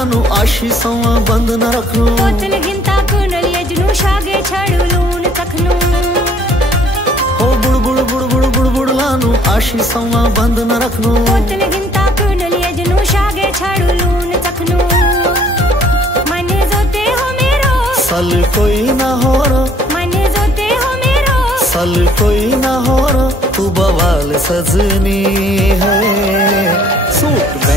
लानू आशी सवा बंद न रखनू बोतल गिनता कुनल यजनू शागे छाड़ू लून तखनू हो बुड़ बुड़ बुड़ लानू आशी सवा बंद न रखनू बोतल गिनता कुनल यजनू शागे छाड़ू लून तखनू मने जोते हो मेरो सल कोई ना हो रो मने जोते हो मेरो सल कोई ना हो रो तू बवाल सजनी है सूट